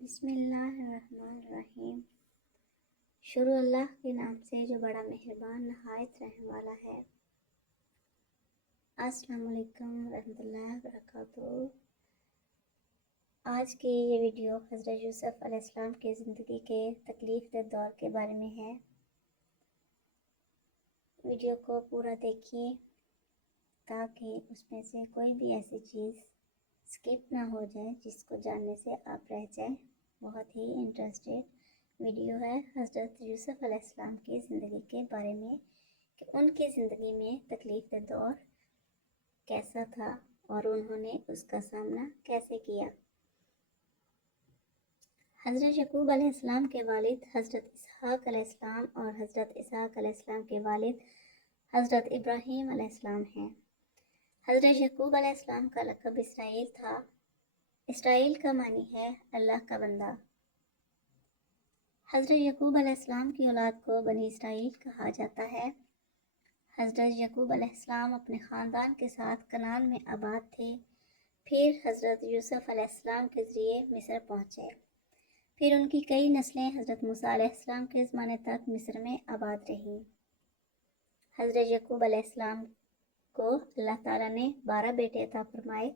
بسم اللہ الرحمن الرحیم۔ شروع اللہ کے نام سے جو بڑا مہربان نہایت رحم والا ہے۔ السلام علیکم ورحمۃ اللہ وبرکاتہ۔ آج کی یہ ویڈیو حضرت یوسف علیہ السلام کی زندگی کے تکلیف دہ دور کے بارے میں ہے۔ ویڈیو کو پورا دیکھیے تاکہ اس میں سے کوئی بھی ایسی چیز سکپ نہ ہو جائے جس کو جاننے سے آپ رہ جائیں۔ بہت ہی انٹرسٹڈ ویڈیو ہے حضرت یوسف علیہ السلام کی زندگی کے بارے میں کہ ان کی زندگی میں تکلیف دہ دور کیسا تھا اور انہوں نے اس کا سامنا کیسے کیا۔ حضرت یعقوب علیہ السلام کے والد حضرت اسحاق علیہ السلام اور حضرت اسحاق علیہ السلام کے والد حضرت ابراہیم علیہ السلام ہیں۔ حضرت یعقوب علیہ السلام کا لقب اسرائیل تھا۔ اسرائیل کا معنی ہے اللہ کا بندہ۔ حضرت یعقوب علیہ السلام کی اولاد کو بنی اسرائیل کہا جاتا ہے۔ حضرت یعقوب علیہ السلام اپنے خاندان کے ساتھ کنعان میں آباد تھے، پھر حضرت یوسف علیہ السلام کے ذریعے مصر پہنچے، پھر ان کی کئی نسلیں حضرت موسیٰ علیہ السلام کے زمانے تک مصر میں آباد رہیں۔ حضرت یعقوب علیہ السلام کو اللہ تعالیٰ نے 12 بیٹے عطا فرمائے،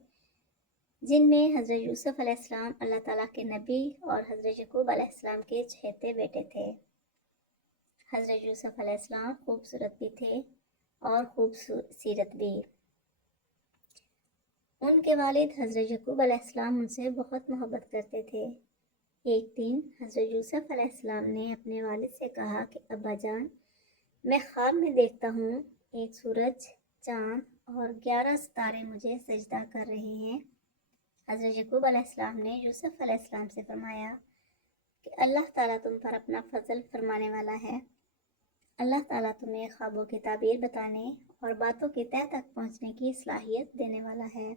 جن میں حضرت یوسف علیہ السلام اللہ تعالیٰ کے نبی اور حضرت یعقوب علیہ السلام کے چہیتے بیٹے تھے۔ حضرت یوسف علیہ السلام خوبصورت بھی تھے اور خوبصورت بھی۔ ان کے والد حضرت یعقوب علیہ السلام ان سے بہت محبت کرتے تھے۔ ایک دن حضرت یوسف علیہ السلام نے اپنے والد سے کہا کہ ابا جان، میں خواب میں دیکھتا ہوں ایک سورج، چاند اور 11 ستارے مجھے سجدہ کر رہے ہیں۔ حضرت یعقوب علیہ السلام نے یوسف علیہ السلام سے فرمایا کہ اللہ تعالیٰ تم پر اپنا فضل فرمانے والا ہے۔ اللہ تعالیٰ تمہیں خوابوں کی تعبیر بتانے اور باتوں کی تہہ تک پہنچنے کی صلاحیت دینے والا ہے۔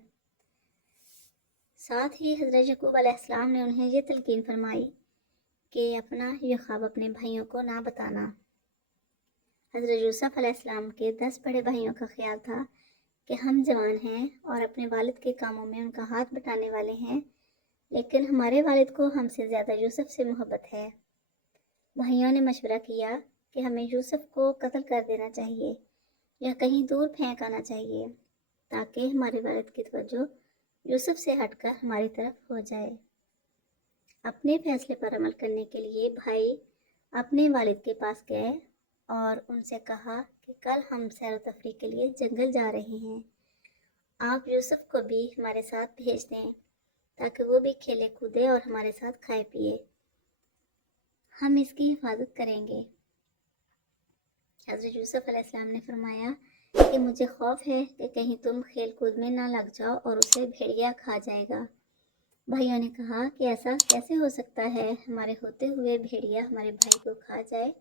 ساتھ ہی حضرت یعقوب علیہ السلام نے انہیں یہ تلقین فرمائی کہ اپنا یہ خواب اپنے بھائیوں کو نہ بتانا۔ حضرت یوسف علیہ السلام کے 10 بڑے بھائیوں کا خیال تھا کہ ہم جوان ہیں اور اپنے والد کے کاموں میں ان کا ہاتھ بٹانے والے ہیں، لیکن ہمارے والد کو ہم سے زیادہ یوسف سے محبت ہے۔ بھائیوں نے مشورہ کیا کہ ہمیں یوسف کو قتل کر دینا چاہیے یا کہیں دور پھینک آنا چاہیے تاکہ ہمارے والد کی توجہ یوسف سے ہٹ کر ہماری طرف ہو جائے۔ اپنے فیصلے پر عمل کرنے کے لیے بھائی اپنے والد کے پاس گئے اور ان سے کہا کہ کل ہم سیر و تفریح کے لیے جنگل جا رہے ہیں، آپ یوسف کو بھی ہمارے ساتھ بھیج دیں تاکہ وہ بھی کھیلے کودے اور ہمارے ساتھ کھائے پیے، ہم اس کی حفاظت کریں گے۔ حضرت یوسف علیہ السلام نے فرمایا کہ مجھے خوف ہے کہ کہیں تم کھیل کود میں نہ لگ جاؤ اور اسے بھیڑیا کھا جائے گا۔ بھائیوں نے کہا کہ ایسا کیسے ہو سکتا ہے، ہمارے ہوتے ہوئے بھیڑیا ہمارے بھائی کو کھا جائے۔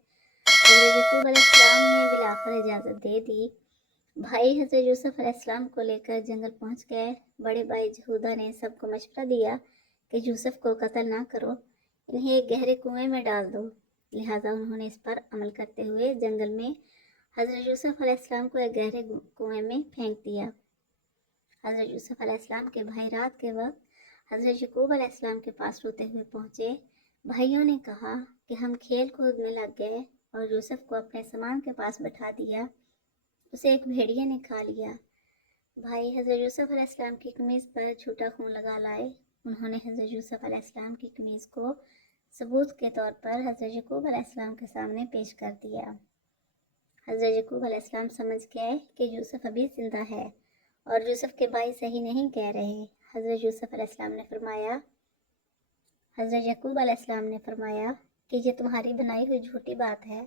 حضرت یعقوب علیہ السلام نے بالآخر اجازت دے دی۔ بھائی حضرت یوسف علیہ السلام کو لے کر جنگل پہنچ گئے۔ بڑے بھائی یہودا نے سب کو مشورہ دیا کہ یوسف کو قتل نہ کرو، انہیں ایک گہرے کنویں میں ڈال دو، لہٰذا انہوں نے اس پر عمل کرتے ہوئے جنگل میں حضرت یوسف علیہ السلام کو ایک گہرے کنویں میں پھینک دیا۔ حضرت یوسف علیہ السلام کے بھائی رات کے وقت حضرت یعقوب علیہ السلام کے پاس روتے ہوئے پہنچے۔ بھائیوں نے کہا کہ ہم کھیل کود میں لگ گئے اور یوسف کو اپنے سامان کے پاس بٹھا دیا، اسے ایک بھیڑیے نے کھا لیا۔ بھائی حضرت یوسف علیہ السلام کی قمیض پر جھوٹا خون لگا لائے۔ انہوں نے حضرت یوسف علیہ السلام کی قمیض کو ثبوت کے طور پر حضرت یعقوب علیہ السلام کے سامنے پیش کر دیا۔ حضرت یعقوب علیہ السلام سمجھ گئے کہ یوسف ابھی زندہ ہے اور یوسف کے بھائی صحیح نہیں کہہ رہے۔ حضرت یوسف علیہ السلام نے فرمایا حضرت یعقوب علیہ السلام نے فرمایا کہ یہ تمہاری بنائی ہوئی جھوٹی بات ہے،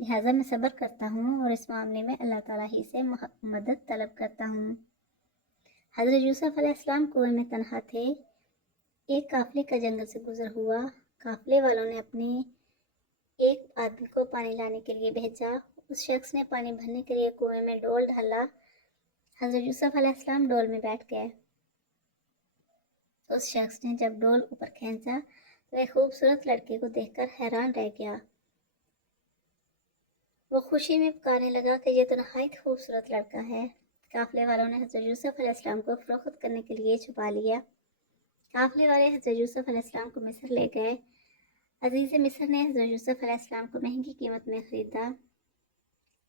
لہٰذا میں صبر کرتا ہوں اور اس معاملے میں اللہ تعالیٰ ہی سے مدد طلب کرتا ہوں۔ حضرت یوسف علیہ السلام کنویں میں تنہا تھے۔ ایک قافلے کا جنگل سے گزر ہوا۔ قافلے والوں نے اپنے ایک آدمی کو پانی لانے کے لیے بھیجا۔ اس شخص نے پانی بھرنے کے لیے کنویں میں ڈول ڈالا۔ حضرت یوسف علیہ السلام ڈول میں بیٹھ گئے۔ اس شخص نے جب ڈول اوپر کھینچا تو ایک خوبصورت لڑکے کو دیکھ کر حیران رہ گیا۔ وہ خوشی میں پکارنے لگا کہ یہ تو نہایت خوبصورت لڑکا ہے۔ قافلے والوں نے حضرت یوسف علیہ السلام کو فروخت کرنے کے لیے چھپا لیا काफिले वाले हज़रत यूसुफ अलैहिस्सलाम को मिस्र ले गए। अजीज़ मिस्र ने हज़रत यूसुफ अलैहिस्सलाम को महंगी कीमत में ख़रीदा।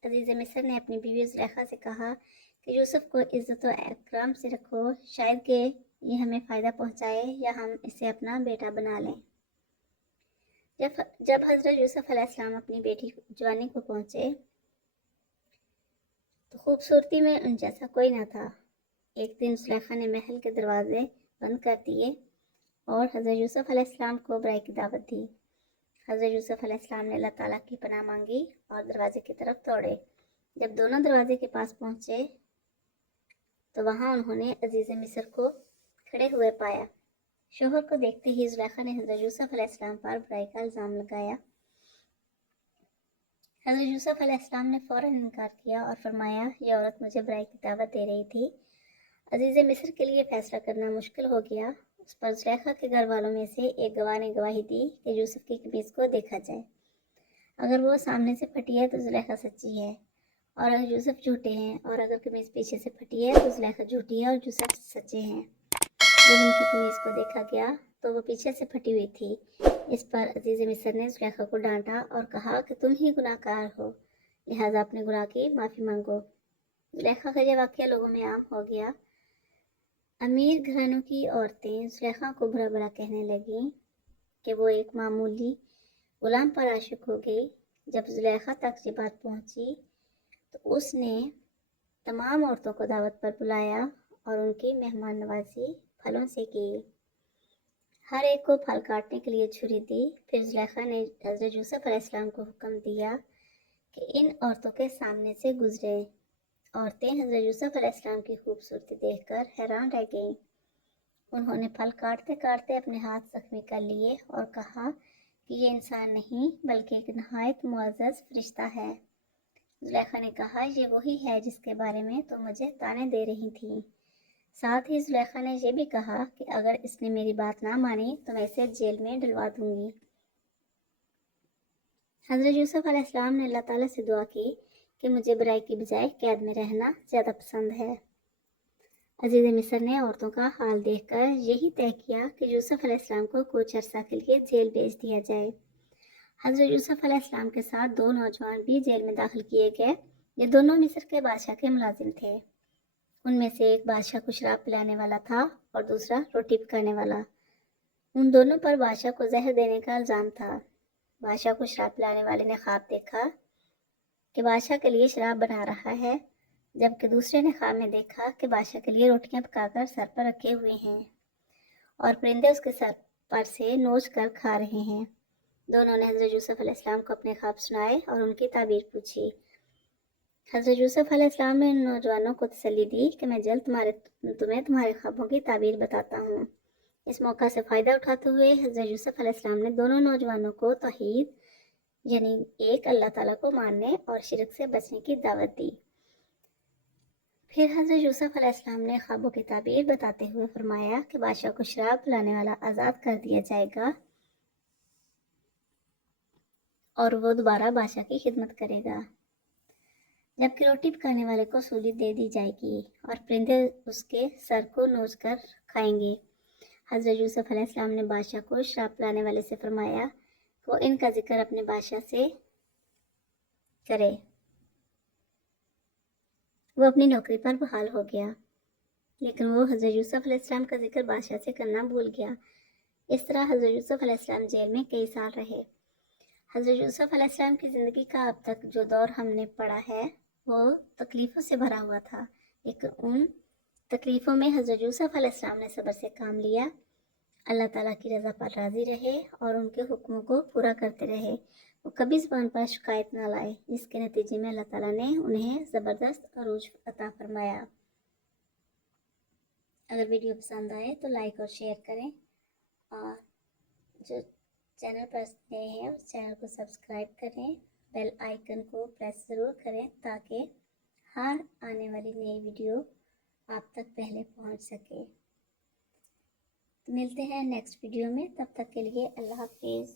अजीज़ मिस्र ने अपनी बीवी ज़ुलेखा से कहा कि यूसुफ को इज़्ज़त व इकराम से रखो, शायद कि ये हमें फ़ायदा पहुँचाए या हम इसे अपना बेटा बना लें। जब हज़रत यूसुफ अलैहिस्सलाम अपनी बेटी जवानी को पहुँचे तो खूबसूरती में उन जैसा कोई न था। एक दिन ज़ुलेखा ने महल के दरवाजे बंद कर दिए और हज़रत यूसुफ अलैहिस्सलाम को बराई की दावत दी। हज़रत यूसुफ अलैहिस्सलाम ने अल्लाह ताला की पनाह मांगी और दरवाजे की तरफ दौड़े। जब दोनों दरवाजे के पास पहुँचे तो वहाँ उन्होंने अजीज़ मिस्र को खड़े हुए पाया। शोहर को देखते ही ज़ुलेखा ने हज़रत यूसुफ अलैहिस्सलाम पर बुराई का इल्ज़ाम लगाया। हज़रत यूसुफ अलैहिस्सलाम ने फ़ौरन इनकार किया और फरमाया, ये औरत मुझे बुराई की दावत दे रही थी। अजीज़ मिस्र के लिए फ़ैसला करना मुश्किल हो गया। उस पर ज़ुलेखा के घर वालों में से एक गवाह ने गवाही दी कि यूसुफ की कमीज़ को देखा जाए। अगर वो सामने से फटी है तो ज़ुलेखा सच्ची है और अगर यूसुफ झूठे हैं, और अगर कमीज़ पीछे से फटी है तो ज़ुलेखा झूठी है और यूसुफ सच्चे हैं। जब उनकी कमीज़ को देखा गया तो वो पीछे से फटी हुई थी। इस पर अजीज़ मिस्र ने ज़ुलेखा को डांटा और कहा कि तुम ही गुनाहगार हो, लिहाजा अपने गुनाह की माफ़ी मांगो। ज़ुलेखा का यह वाक़या लोगों में आम हो गया। अमीर घरानों की औरतें ज़ुलेखा को बुरा भला कहने लगीं कि वो एक मामूली गुलाम पर आशिक हो गई। जब ज़ुलेखा तक ये बात पहुंची तो उसने तमाम औरतों को दावत पर बुलाया और उनकी मेहमान नवाजी फलों से की। हर एक को फल काटने के लिए छुरी दी। फिर ज़ुलेखा ने हज़रत यूसुफ अलैहिस्सलाम को हुक्म दिया कि इन औरतों के सामने से गुजरे। औरतें हज़रत यूसुफ अलैहिस्सलाम की खूबसूरती देखकर हैरान रह गईं। उन्होंने फल काटते काटते अपने हाथ जख्मी कर लिए और कहा कि ये इंसान नहीं बल्कि एक नहायत मुअज़्ज़ज़ फरिश्ता है। ज़ुलेखा ने कहा, ये वही है जिसके बारे में तुम मुझे ताने दे रही थी। साथ ही ज़ुलेखा ने यह भी कहा कि अगर इसने मेरी बात ना मानी तो मैं इसे जेल में डलवा दूंगी। हज़रत यूसुफ अलैहिस्सलाम ने अल्लाह ताला से दुआ की कि मुझे बुराई की बजाय कैद में रहना ज़्यादा पसंद है। अजीज़ मिस्र ने औरतों का हाल देखकर यही तय किया कि यूसुफ अलैहिस्सलाम को कुछ अर्सा के लिए जेल भेज दिया जाए। हज़रत यूसुफ अलैहिस्सलाम के साथ दो नौजवान भी जेल में दाखिल किए गए। ये दोनों मिस्र के बादशाह के मुलाजिम थे। उनमें से एक बादशाह को शराब पिलाने वाला था और दूसरा रोटी पकाने वाला। उन दोनों पर बादशाह को जहर देने का इल्ज़ाम था। बादशाह को शराब पिलाने वाले ने ख्वाब देखा कि बादशाह के लिए शराब बना रहा है, जबकि दूसरे ने ख्वाब में देखा कि बादशाह के लिए रोटियां पकाकर सर पर रखे हुए हैं और परिंदे उसके सर पर से नोच कर खा रहे हैं। दोनों ने हज़रत यूसुफ अलैहिस्सलाम को अपने ख्वाब सुनाए और उनकी ताबीर पूछी। हज़रत यूसुफ अलैहिस्सलाम ने नौजवानों को तसल्ली दी कि मैं जल्द तुम्हें तुम्हारे ख्वाबों की ताबीर बताता हूँ। इस मौका से फ़ायदा उठाते हुए हज़रत यूसुफ अलैहिस्सलाम ने दोनों नौजवानों को तौहीद यानी एक अल्लाह ताला को मानने और शिरक से बचने की दावत दी। फिर हज़रत यूसुफ अलैहिस्सलाम ने ख्वाबों की ताबीर बताते हुए फरमाया कि बादशाह को शराब पिलाने वाला आज़ाद कर दिया जाएगा और वो दोबारा बादशाह की खिदमत करेगा, जबकि रोटी पकाने वाले को सूली दे दी जाएगी और परिंदे उसके सर को नोच कर खाएंगे। हज़रत यूसुफ अलैहिस्सलाम ने बादशाह को शराब पिलाने वाले से फरमाया कि वो इनका जिक्र अपने बादशाह से करे। वो अपनी नौकरी पर बहाल हो गया, लेकिन वो हज़रत यूसुफ अलैहिस्सलाम का जिक्र बादशाह से करना भूल गया। इस तरह हज़रत यूसुफ अलैहिस्सलाम जेल में कई साल रहे। हज़रत यूसुफ अलैहिस्सलाम की ज़िंदगी का अब तक जो दौर हमने पढ़ा है वो तकलीफ़ों से भरा हुआ था, लेकिन उन तकलीफ़ों में हज़रत यूसुफ अलैहिस्सलाम ने सब्र से काम लिया, अल्लाह ताला की रज़ा पर राज़ी रहे और उनके हुक्मों को पूरा करते रहे। वो कभी ज़ुबान पर शिकायत ना लाए, जिसके नतीजे में अल्लाह ताला ने उन्हें ज़बरदस्त अरूज अता फरमाया। अगर वीडियो पसंद आए तो लाइक और शेयर करें और जो चैनल पर नए हैं उस चैनल को सब्सक्राइब करें, बेल आइकन को प्रेस ज़रूर करें ताकि हर आने वाली नई वीडियो आप तक पहले पहुंच सके। तो मिलते हैं नेक्स्ट वीडियो में, तब तक के लिए अल्लाह हाफिज़।